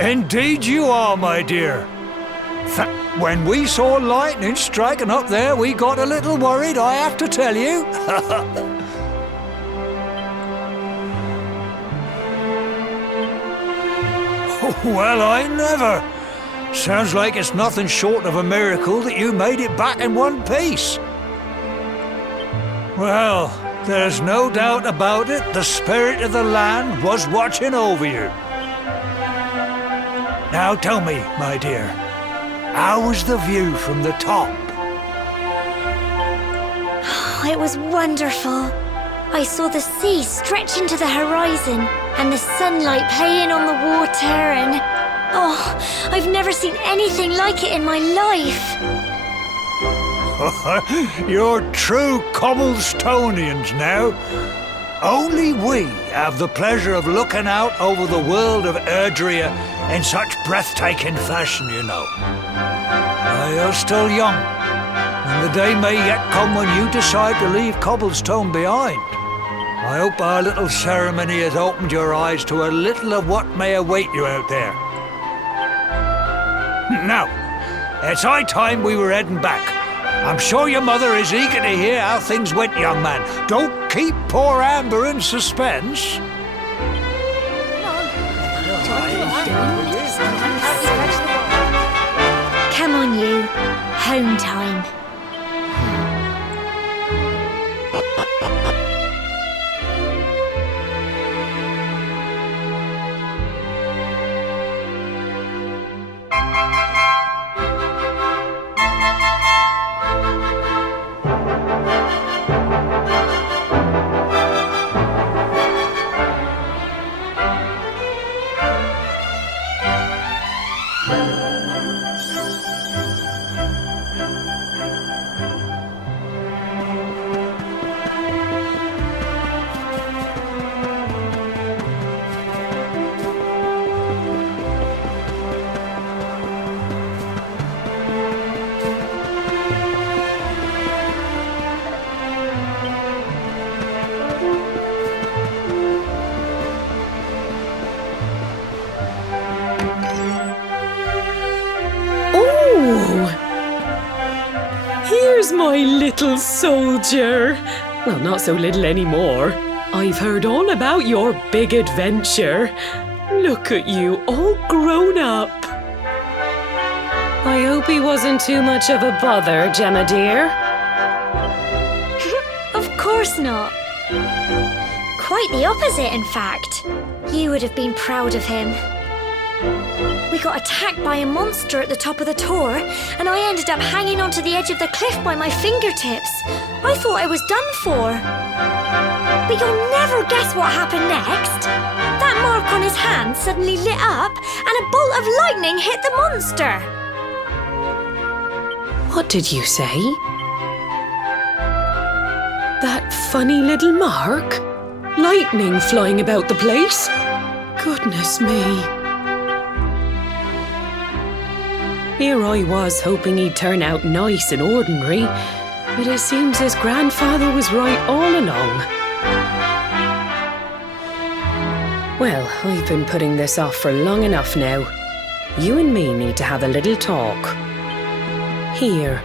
Indeed you are, my dear. When we saw lightning striking up there, we got a little worried, I have to tell you. Well, I never. Sounds like it's nothing short of a miracle that you made it back in one piece. Well, there's no doubt about it, the spirit of the land was watching over you. Now tell me, my dear, how was the view from the top? It was wonderful. I saw the sea stretch into the horizon and the sunlight playing on the water and... Oh, I've never seen anything like it in my life. You're true Cobblestonians now. Only we have the pleasure of looking out over the world of Erdrea in such breathtaking fashion, you know. You're still young, and the day may yet come when you decide to leave Cobblestone behind. I hope our little ceremony has opened your eyes to a little of what may await you out there. Now, it's high time we were heading back. I'm sure your mother is eager to hear how things went, young man. Don't keep poor Amber in suspense. Come on, you. Home time. Here's my little soldier. Well, not so little anymore. I've heard all about your big adventure. Look at you, all grown up. I hope he wasn't too much of a bother, Gemma dear. Of course not. Quite the opposite, in fact. You would have been proud of him. We got attacked by a monster at the top of the tor, and I ended up hanging onto the edge of the cliff by my fingertips. I thought I was done for. But you'll never guess what happened next. That mark on his hand suddenly lit up, and a bolt of lightning hit the monster. What did you say? That funny little mark? Lightning flying about the place? Goodness me. Here I was hoping he'd turn out nice and ordinary, but it seems his grandfather was right all along. Well, I've been putting this off for long enough now. You and me need to have a little talk. Here,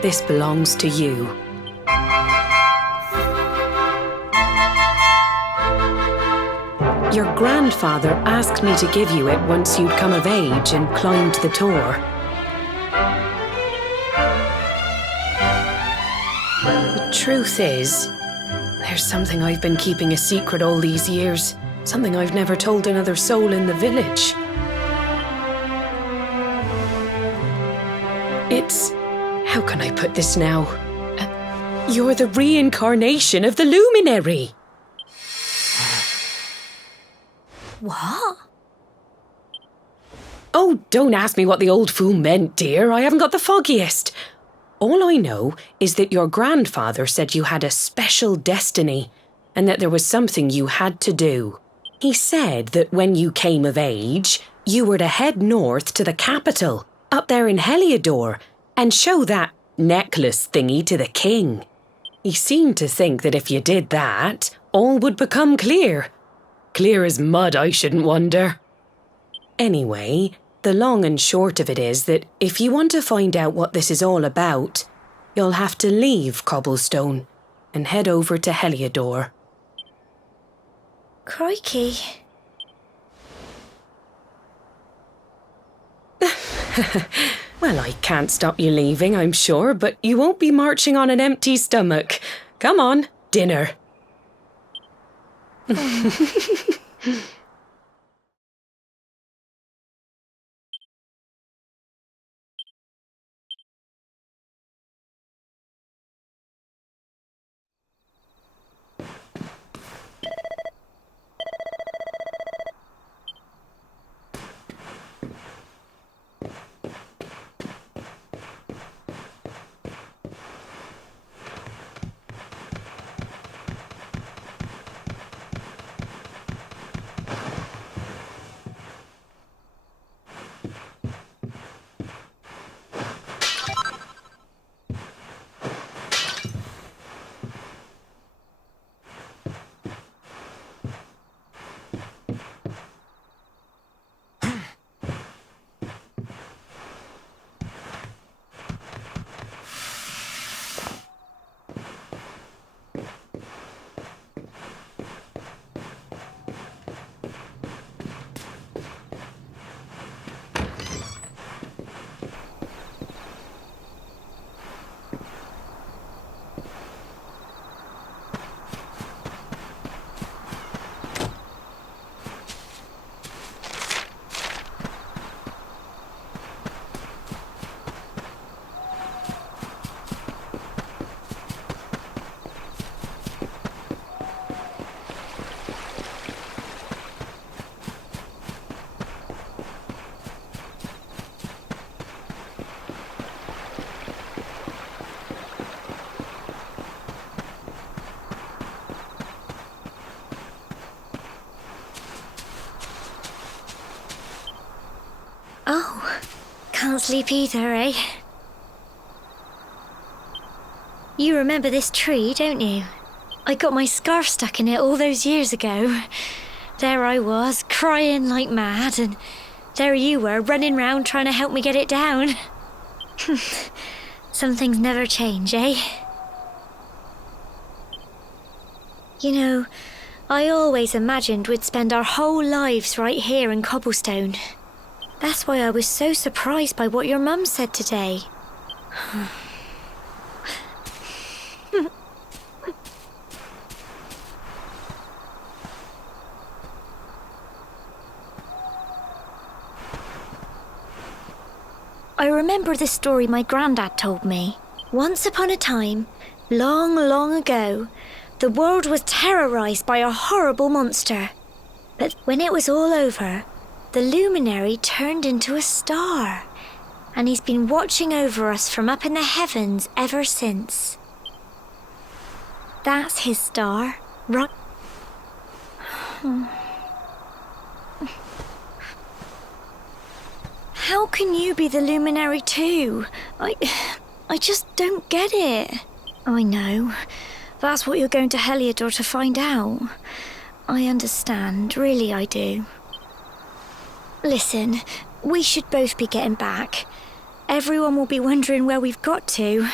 this belongs to you. Your grandfather asked me to give you it once you'd come of age and climbed the tor. The truth is, there's something I've been keeping a secret all these years. Something I've never told another soul in the village. It's... how can I put this now? You're the reincarnation of the luminary. What? Oh, don't ask me what the old fool meant, dear. I haven't got the foggiest. All I know is that your grandfather said you had a special destiny and that there was something you had to do. He said that when you came of age, you were to head north to the capital, up there in Heliodor, and show that necklace thingy to the king. He seemed to think that if you did that, all would become clear. Clear as mud, I shouldn't wonder. Anyway, the long and short of it is that if you want to find out what this is all about, you'll have to leave Cobblestone and head over to Heliodor. Crikey. Well, I can't stop you leaving, I'm sure, but you won't be marching on an empty stomach. Come on, dinner. Oh, can't sleep either, eh? You remember this tree, don't you? I got my scarf stuck in it all those years ago. There I was, crying like mad, and there you were, running round trying to help me get it down. Some things never change, eh? You know, I always imagined we'd spend our whole lives right here in Cobblestone. That's why I was so surprised by what your mum said today. I remember the story my granddad told me. Once upon a time, long, long ago, the world was terrorised by a horrible monster. But when it was all over, the luminary turned into a star, and he's been watching over us from up in the heavens ever since. That's his star, right? How can you be the luminary too? I just don't get it. I know. That's what you're going to Heliodor to find out. I understand, really I do. Listen, we should both be getting back. Everyone will be wondering where we've got to.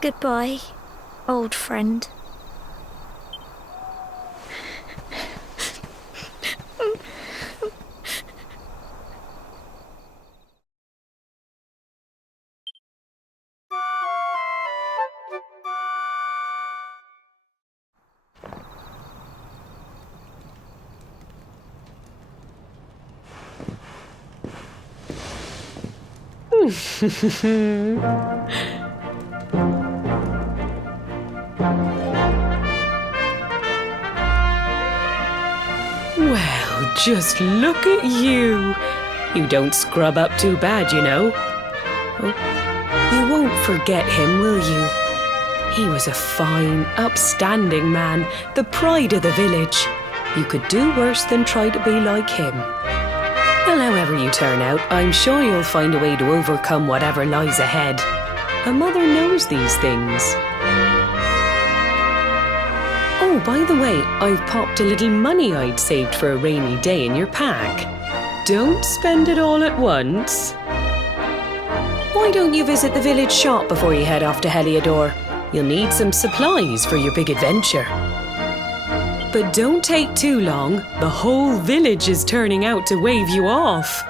Goodbye, old friend. Well, just look at you. You don't scrub up too bad, you know. Oh, you won't forget him, will you? He was a fine, upstanding man, the pride of the village. You could do worse than try to be like him. Well, however you turn out, I'm sure you'll find a way to overcome whatever lies ahead. A mother knows these things. Oh, Oh, by the way, I've popped a little money I'd saved for a rainy day in your pack. Don't spend it all at once. Why don't you visit the village shop before you head off to Heliodor? You'll need some supplies for your big adventure. But don't take too long. The whole village is turning out to wave you off.